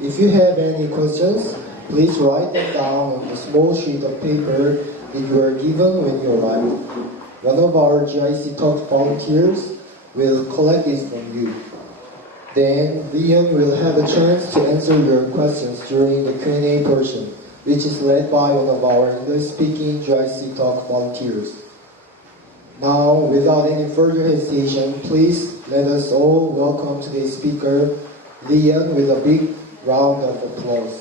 If you have any questions, please write them down on the small sheet of paper that you were given when you arrived. One of our GIC Talk volunteers will collect it from you. Then, Yeon will have a chance to answer your questions during the Q&A portion, which is led by one of our English-speaking GIC Talk volunteers. Now, without any further hesitation, please let us all welcome today's speaker, Yeon, with a big round of applause.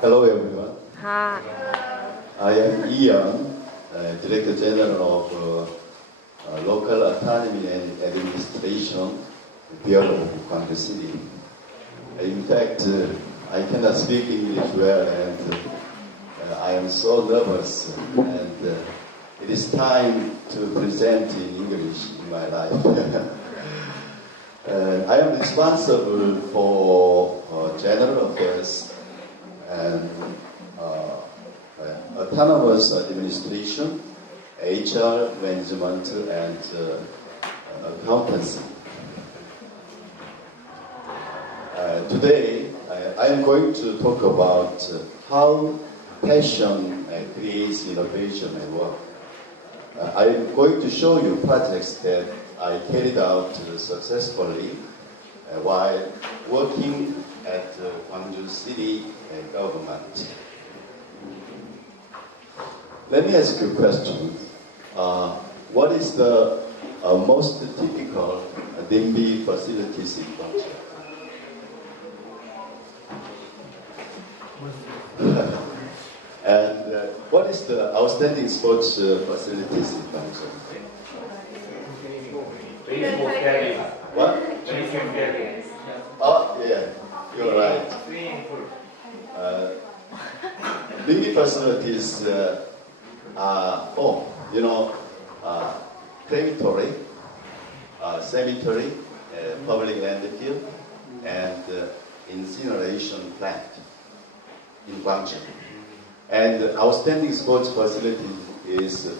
Hello everyone. Hi. I am Yeon, Director General of Local Autonomy and Administration, Bureau of Gwangju City. In fact, I cannot speak English well and I am so nervous and it is time to present in English in my life. I am responsible for general affairs and autonomous administration, HR, management, and accountancy. Today, I am going to talk about how passion creates innovation and work. I am going to show you projects that I carried out successfully while working at Gwangju City government. Let me ask you a question. What is the most typical DMB facilities in Gwangju? And what is the outstanding sports facilities in Gwangju? What? Oh, yeah, you're right. DMB facilities crematory, cemetery, public landfill, and incineration plant in Gwangju. And outstanding sports facility is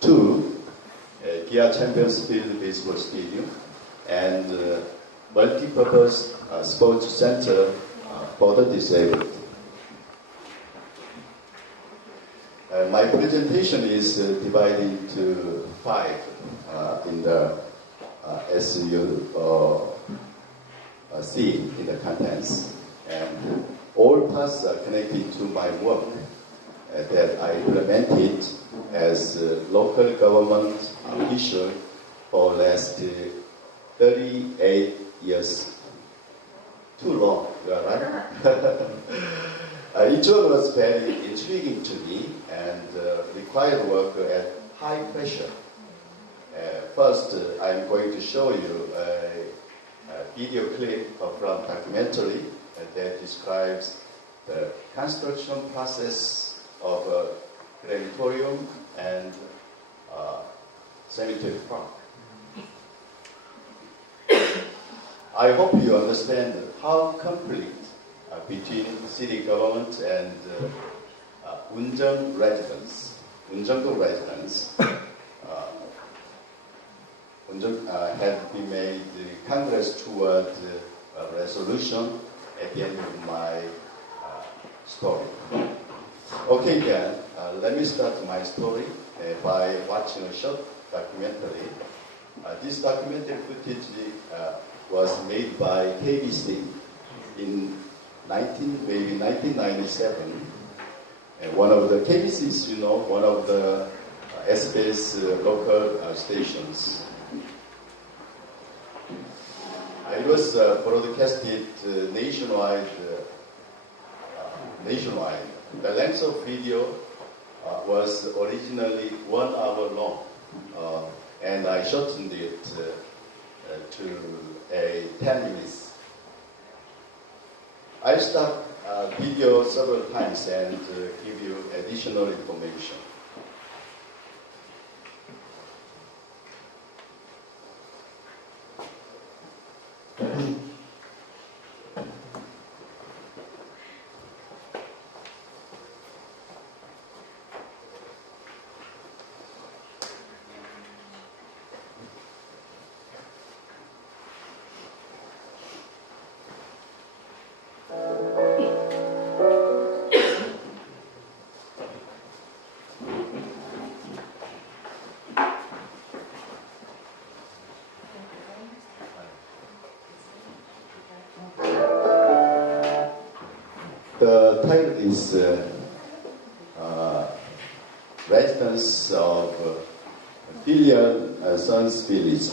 two, GIC Champions Field Baseball Stadium, and multi-purpose sports center for the disabled. My presentation is divided into 5 in the as you see in the contents, and all parts are connected to my work that I implemented as a local government official for last 38 years. Too long, right? Each one was very intriguing to me and required work at high pressure. First, I'm going to show you a video clip from documentary that describes the construction process of a crematorium and cemetery park. I hope you understand how complete between city government and Unjeong residents. Unjeong residents have been made Congress toward a resolution at the end of my story. Okay then, let me start my story by watching a short documentary. This documentary footage was made by KBC in maybe 1997. And one of the KBCs, one of the SBS local stations. It was broadcasted nationwide. The length of video was originally 1 hour long, and I shortened it to 10 minutes. I stop video several times and give you additional information. The title is Residence of Filial Sons Village.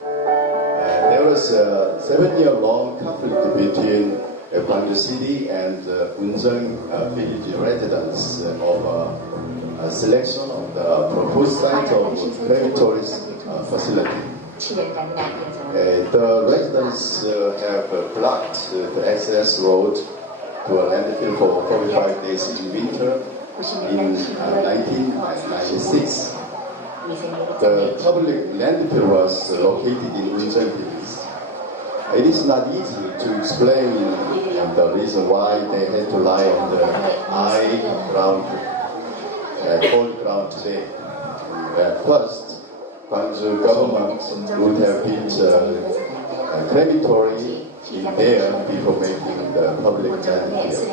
There was a 7-year-long conflict between Gwangju City and Unjeong village residents of a selection of the proposed site of crematory facility. The residents have blocked the access road to a landfill for 45 days in winter in 1996. The public landfill was located in Unjeong village. It is not easy to explain the reason why they had to lie on the high ground, cold ground today. First, Gwangju government would have built a crematory in there before making the public landfill.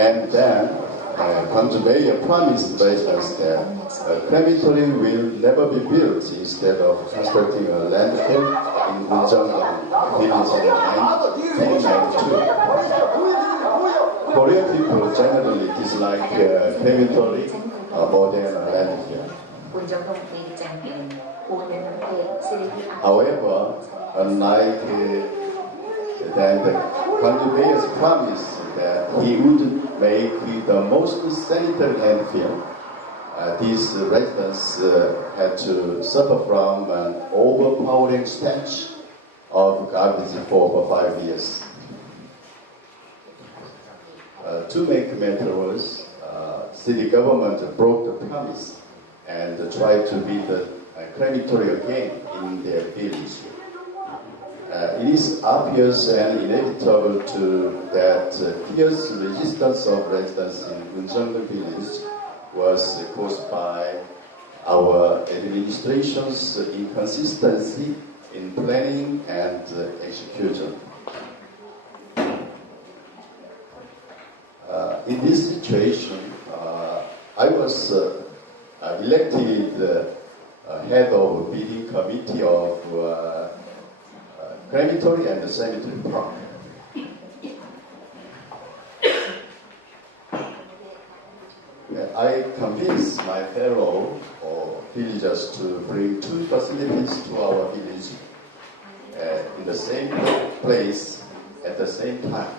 And then Gwangju mayor promised residents that a crematory will never be built instead of constructing a landfill in Unjeong village in 1992. Korean people generally dislike crematory more than a landfill. However, unlike the Gwangju mayor's promise that he would make the most sanitary landfill, these residents had to suffer from an overpowering stench of garbage for over 5 years. To make matters worse, city government broke the promise and tried to build a crematory again in their village. It is obvious and inevitable that fierce resistance of residents in Unjeong village was caused by our administration's inconsistency in planning and execution. In this situation, I was elected head of bidding committee of crematory and cemetery park. I convinced my fellow villagers to bring 2 facilities to our village in the same place at the same time.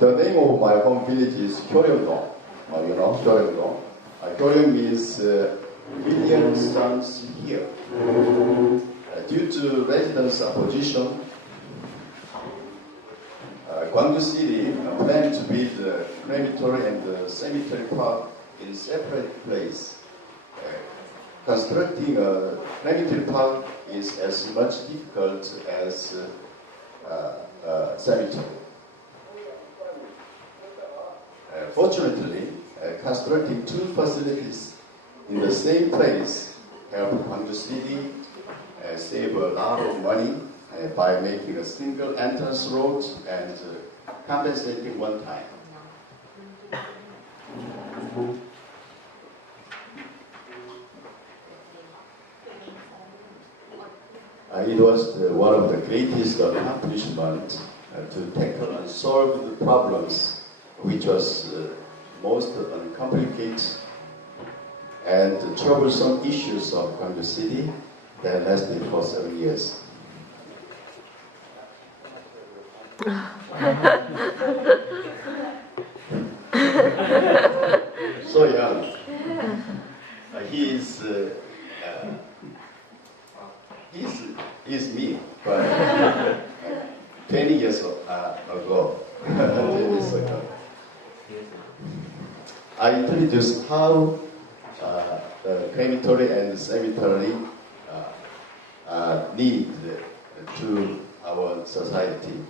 The name of my home village is Hyoryong-dong. You know, Hyoryong-dong. Hyoryong means Yeon sons here. Due to residents' opposition, Gwangju City planned to build a crematory and a cemetery park in separate places. Constructing a crematory park is as much difficult as a cemetery. Fortunately, constructing 2 facilities in the same place helped Gwangju City save a lot of money by making a single entrance road and compensating one time. It was one of the greatest accomplishments to tackle and solve the problems, which was most uncomplicated and troublesome issues of Gwangju City that lasted for 7 years. So young. He's me, but 20 years ago. 20 years ago. I introduced how the crematory and cemetery need to our society.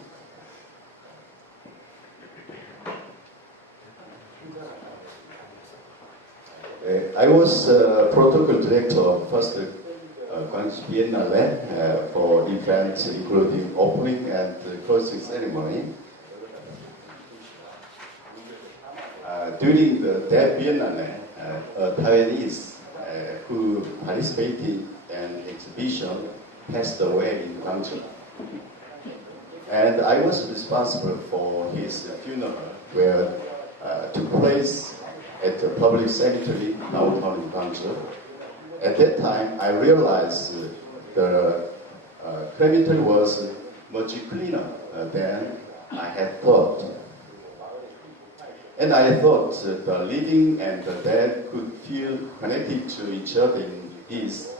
I was protocol director of first Gwangju Biennale for events including opening and closing ceremony. During that Biennale, a Taiwanese who participated in an exhibition passed away in Gwangju. And I was responsible for his funeral, where took place at the public cemetery downtown in Gwangju. At that time, I realized the crematory was much cleaner than I had thought. And I thought the living and the dead could feel connected to each other in peace,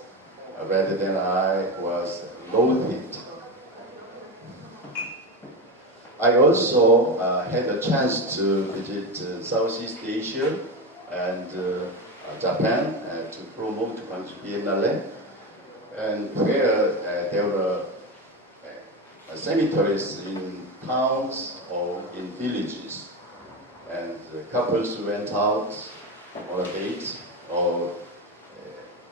rather than I was loathed it. I also had a chance to visit Southeast Asia and Japan to promote Gwangju Biennale, and where there were cemeteries in towns or in villages, and couples went out on a date, or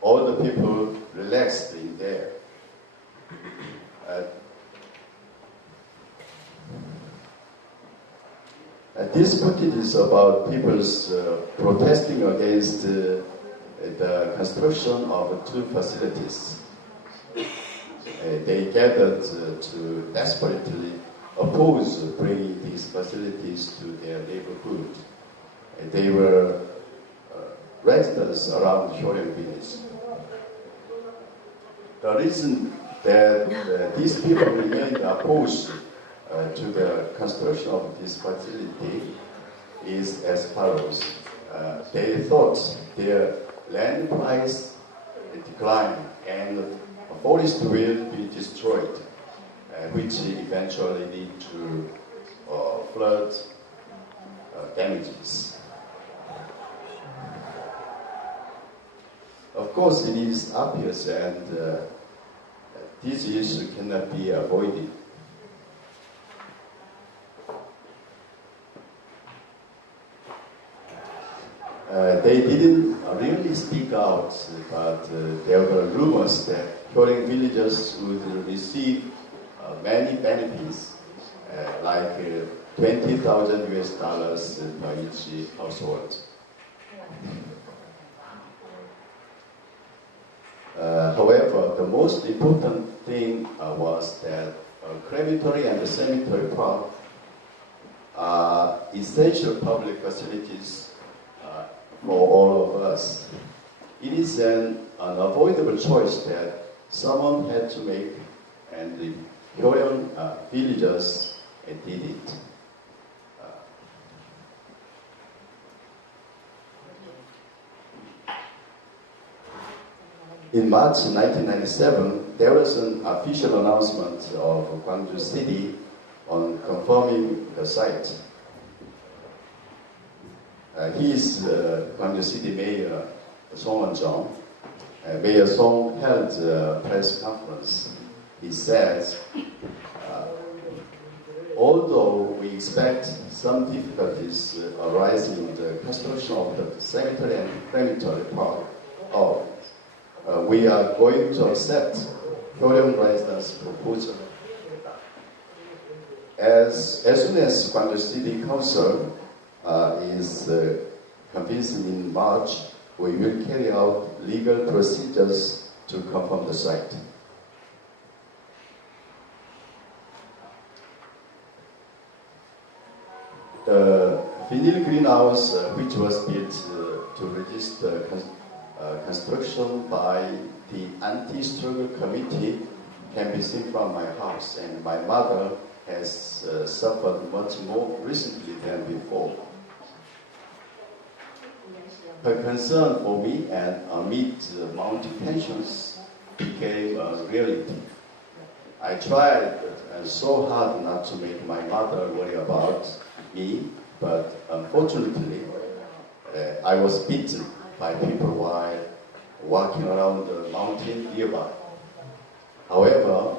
all the people relaxed in there. This footage is about people's protesting against the construction of two facilities. They gathered to desperately oppose bringing these facilities to their neighborhood. They were residents around Yeon village. The reason that these people remained opposed to the construction of this facility is as follows. They thought their land price declined and forest will be destroyed, which eventually lead to flood damages. Of course, it is obvious, and this issue cannot be avoided. They didn't really speak out, but there were rumors that Yeon villagers would receive many benefits, like 20,000 US dollars per each household. However, the most important thing was that crematory and the cemetery park are essential public facilities for all of us. It is an unavoidable choice that someone had to make, and the Yeon villagers did it. In March 1997, there was an official announcement of Gwangju City on confirming the site. He is Gwangju City Mayor Song Won-jung. Mayor Song held a press conference. He says, although we expect some difficulties arising in the construction of the cemetery and crematory park, we are going to accept Yeon residents' proposal. As soon as Gwangju City Council is convinced in March, we will carry out legal procedures to confirm the site. The vinyl greenhouse, which was built to register construction by the anti-struggle committee, can be seen from my house, and my mother has suffered much more recently than before. Her concern for me and amid mounting tensions became a reality. I tried so hard not to make my mother worry about me, but unfortunately, I was beaten by people while walking around the mountain nearby. However,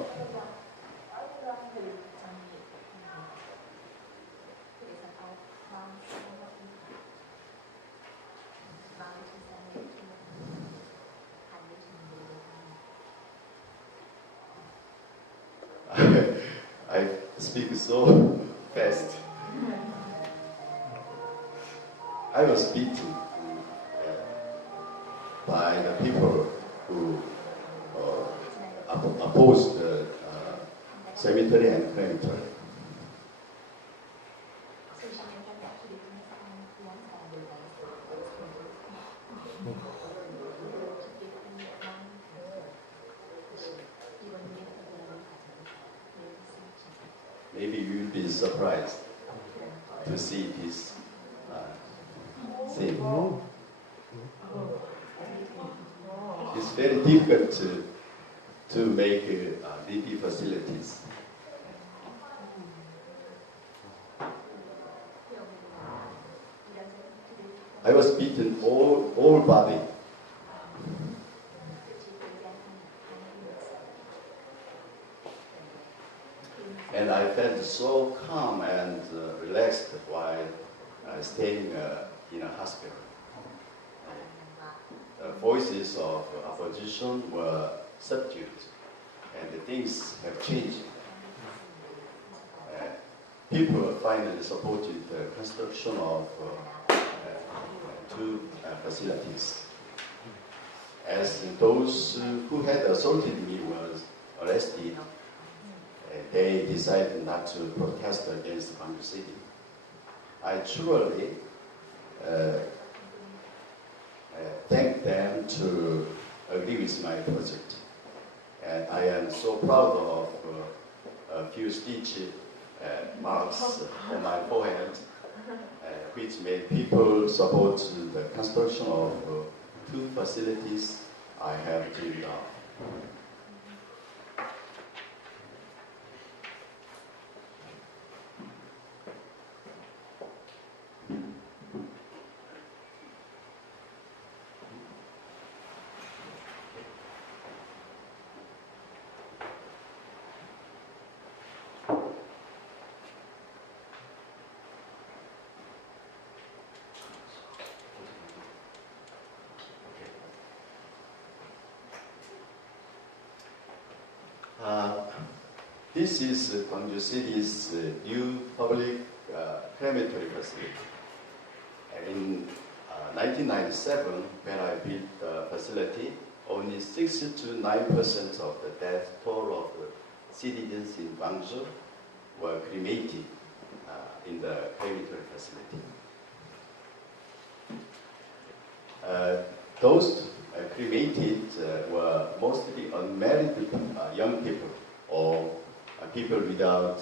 I speak so fast. I was beaten by the people who opposed the cemetery and crematory. Maybe you will be surprised to see this thing. It's very difficult to make DP facilities. I was beaten all body. And I felt so calm and relaxed while staying in a hospital. The voices of opposition were subdued, and the things have changed. People finally supported the construction of two facilities. As those who had assaulted me were arrested, they decided not to protest against Gwangju City. I truly thank them to agree with my project. And I am so proud of a few stitch marks on my forehead, which made people support the construction of two facilities I have dreamed of. This is Gwangju City's new public crematory facility. In 1997, when I built the facility, only 6 to 9% of the death toll of the citizens in Gwangju were cremated in the crematory facility. Those cremated were mostly unmarried young people or people without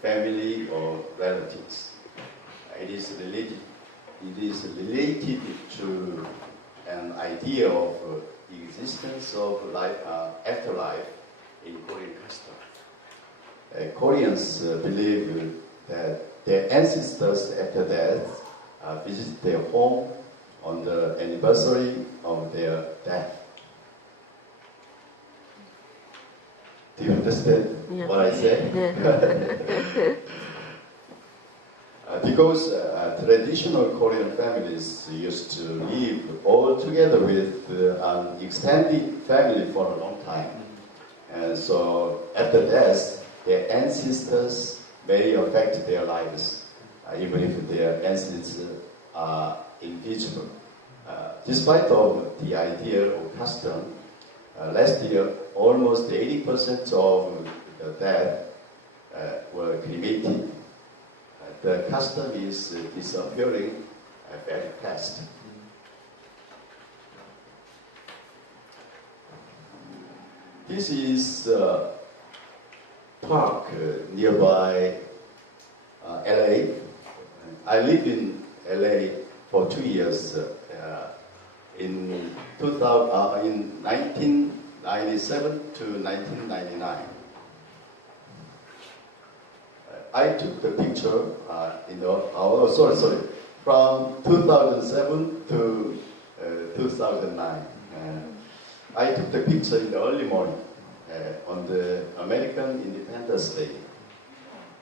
family or relatives. It is related to an idea of existence of life afterlife in Korean custom. Koreans believe that their ancestors after death visit their home on the anniversary of their death. Do you understand what I say? Because traditional Korean families used to live all together with an extended family for a long time. And so after death, their ancestors may affect their lives, even if their ancestors are invisible. Despite of the idea or custom, last year almost 80% of the dead were cremated. The custom is disappearing very fast. This is a park nearby LA. I lived in LA for 2 years in 1997 to 1999. I took the picture from 2007 to 2009. I took the picture in the early morning on the American Independence Day.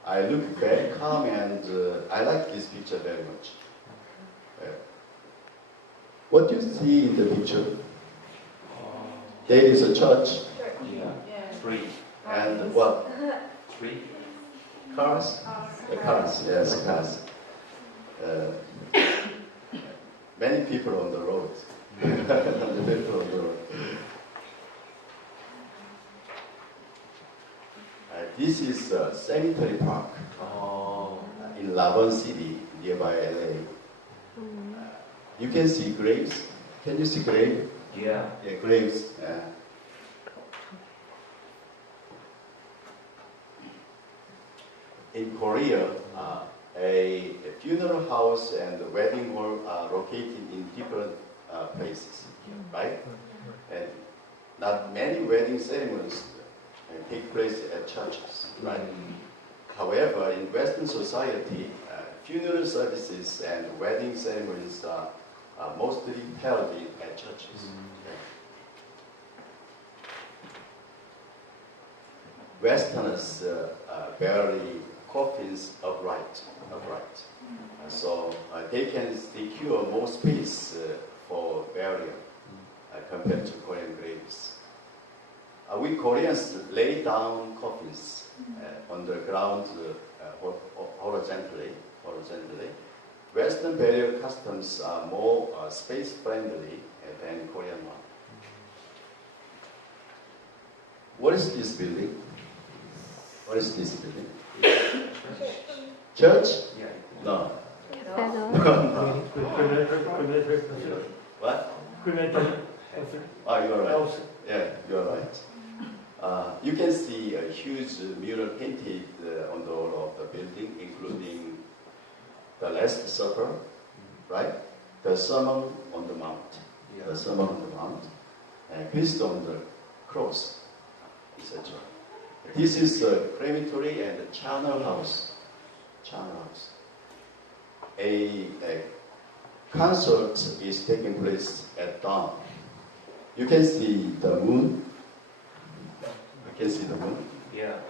I look very calm and I like this picture very much. What do you see in the picture? There is a church. Yeah. 3. And what? 3. Cars? Cars, yes, cars. Many people on the road. Many people on the road. This is a cemetery park Oh. in Lavon City, nearby LA. You can see graves. Can you see graves? Yeah. Yeah, graves. In Korea, a funeral house and a wedding hall are located in different places, right? And not many wedding ceremonies take place at churches, right? However, in Western society, funeral services and wedding ceremonies are mostly held at churches. Westerners bury coffins upright. So they can secure more space for burial compared to Korean graves. We Koreans lay down coffins on the ground horizontally. Western burial customs are more space-friendly than Korean one. What is this building? What is this building? Church? Yeah. No. What? Oh, you're right. Yeah, you're right. You can see a huge mural painted on the wall of the building, including the Last Supper, right? The Sermon on the Mount, the Sermon on the Mount, and Christ on the cross, etc. This is a crematory and a charnel house. A concert is taking place at dawn. You can see the moon. You can see the moon. Yeah.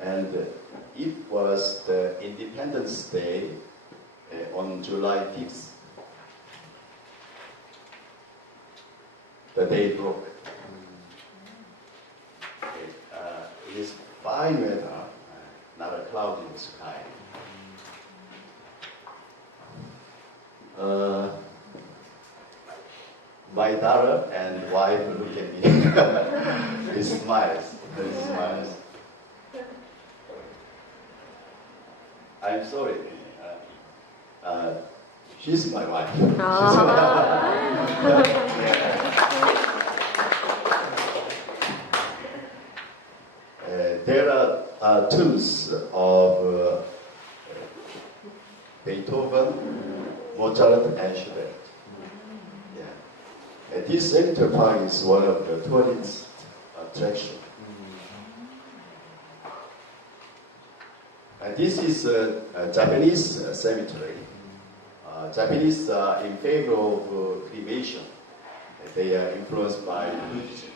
And it was the Independence Day on July 5th. The day broke. It is fine weather, not a cloud in the sky. My daughter and wife look at me. He smiles. I'm sorry. She's my wife. There are tombs of Beethoven, Mozart, and Schubert. This cemetery park is one of the tourist attractions. This is a Japanese cemetery. Japanese are in favor of cremation. They are influenced by Buddhism.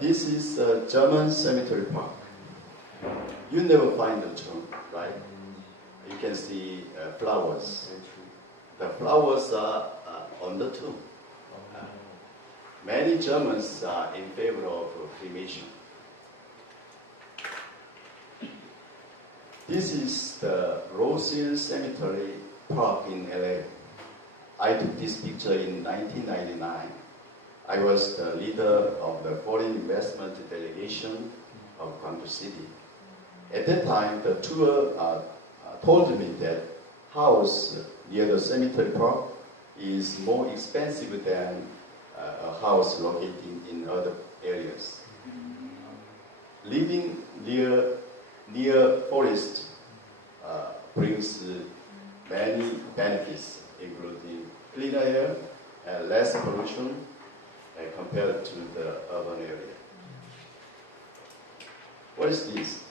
This is a German cemetery park. You never find a tomb, right? You can see flowers. The flowers are on the tomb. Many Germans are in favor of cremation. This is the Rosehill Cemetery Park in LA. I took this picture in 1999. I was the leader of the foreign investment delegation of Gwangju City. At that time, the tour told me that house near the cemetery park is more expensive than a house located in other areas. Living near forest brings many benefits, including cleaner air and less pollution compared to the urban area. What is this?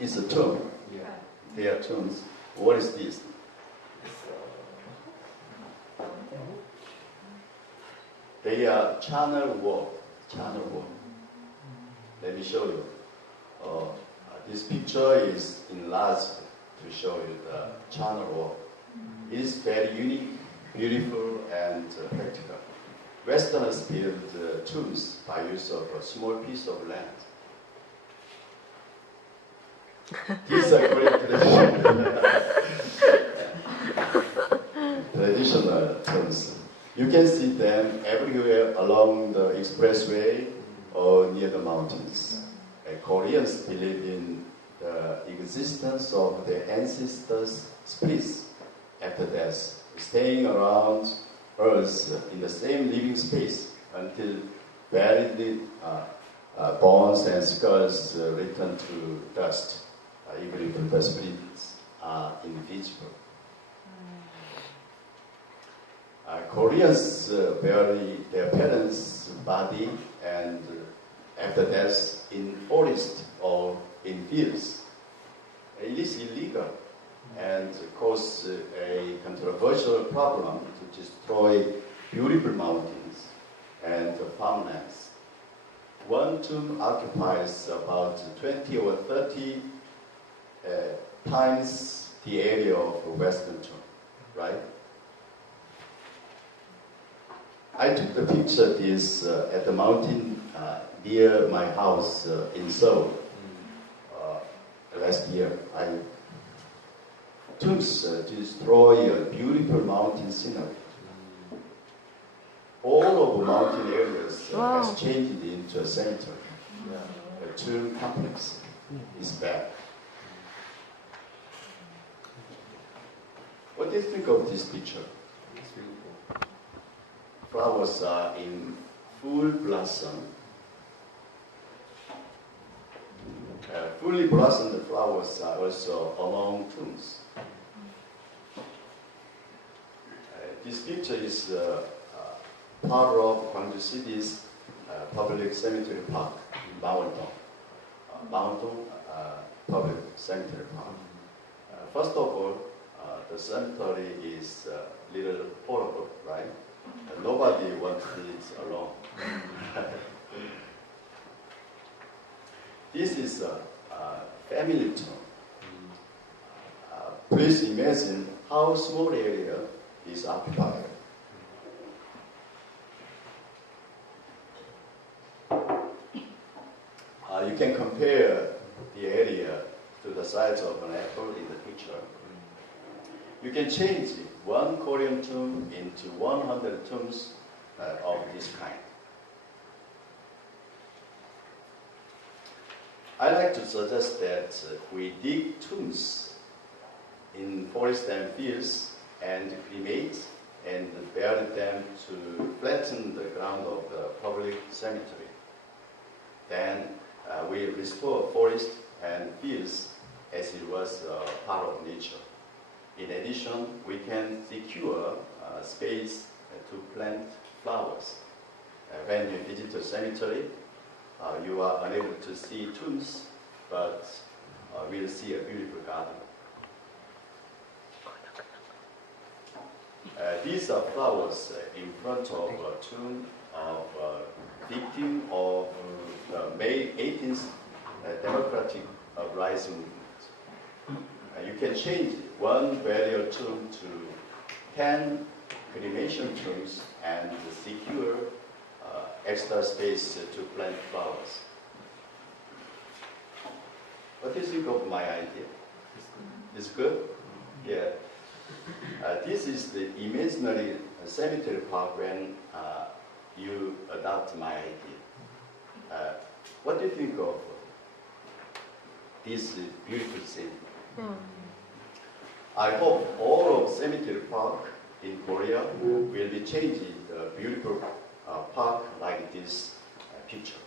It's a tomb. Yeah. They are tombs. What is this? They are channel wall. Let me show you. This picture is enlarged to show you the channel wall. It is very unique, beautiful, and practical. Westerners build tombs by use of a small piece of land. These are Korean traditional tombs. You can see them everywhere along the expressway or near the mountains. Koreans believe in the existence of their ancestors' spirits after death, staying around Earth in the same living space until buried bones and skulls return to dust, even if the spirits are invisible. Koreans bury their parents' body and after death in forest or in fields. It is illegal and cause a controversial problem to destroy beautiful mountains and farmlands. One tomb occupies about 20 or 30 times the area of a Western tomb, right? I took the picture this at the mountain near my house in Seoul last year. Tombs destroy a beautiful mountain scenery. All of the mountain areas has changed into a cemetery. A tomb complex is bad. What do you think of this picture? It's beautiful. Flowers are in full blossom. Fully blossomed flowers are also among tombs. This picture is part of Gwangju City's public cemetery park in Mangwon-dong. Mangwon-dong Public Cemetery Park. First of all, the cemetery is a little horrible, right? Nobody wants it alone. This is a family tomb. Please imagine how small area is occupied. You can compare the area to the size of an apple in the picture. You can change one Korean tomb into 100 tombs of this kind. I like to suggest that we dig tombs in forest and fields and cremate and bury them to flatten the ground of the public cemetery. Then we restore forest and fields as it was part of nature. In addition, we can secure space to plant flowers. When you visit a cemetery, you are unable to see tombs, but will see a beautiful garden. These are flowers in front of a tomb of a victim of the May 18th democratic uprising movement. You can change one burial tomb to 10 cremation tombs and secure extra space to plant flowers. What do you think of my idea? It's good? Yeah. This is the imaginary cemetery park when you adopt my idea. What do you think of this beautiful scene? I hope all of cemetery park in Korea will be changing the beautiful park like this picture.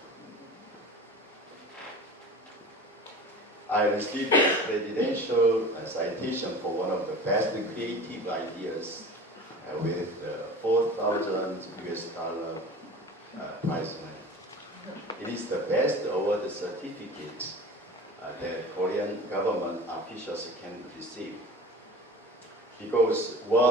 I received a presidential citation for one of the best creative ideas with 4,000 US dollar prize money. It is the best award certificate that Korean government officials can receive because one